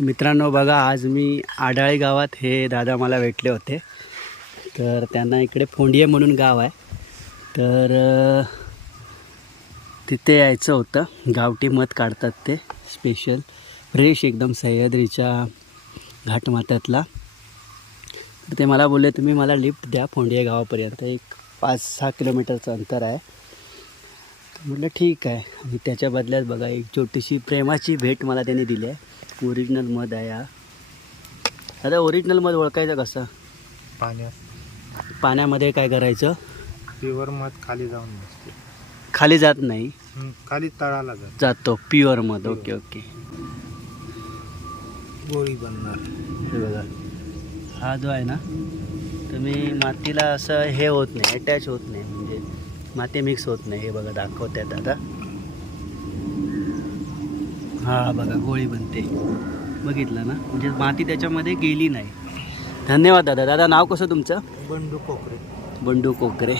मित्रांनो बघा, आज मी आडाळे गावात हे दादा मला भेटले होते. तर त्यांना इकडे फोंडिये म्हणून गाव आहे, तर तिथे यायचं होतं. गावठी मध काढतात ते स्पेशल फ्रेश एकदम सह्याद्रीच्या घाटमाथ्यातला. तर ते मला बोलले तुम्ही मला लिफ्ट द्या फोंडिये गावापर्यंत, एक 5-6 किलोमीटरचं अंतर आहे. म्हटलं ठीक आहे. आणि त्याच्या बदल्यात बघा एक छोटीशी प्रेमाची भेट मला त्यांनी दिली आहे. ओरिजिनल मध आहे हा. आता ओरिजिनल मध ओळखायचं कसं? पाण्यामध्ये काय करायचं? प्युअर मध खाली जाऊन नसते, खाली जात नाही, खाली तळाला जातो प्युअर मध. Okay okay. गोळी बनणार. हे बघा, हा जो आहे ना, तुम्ही मातीला असं हे होत नाही, अटॅच होत नाही, म्हणजे माती मिक्स होत नाही. हे बघा दाखवतात आता. हा बघा गोळी बनते, बघितलं ना, म्हणजे माती त्याच्यामध्ये गेली नाही. धन्यवाद दादा. दादा नाव कसं तुमचं? बंडू कोकरे. बंडू कोकरे.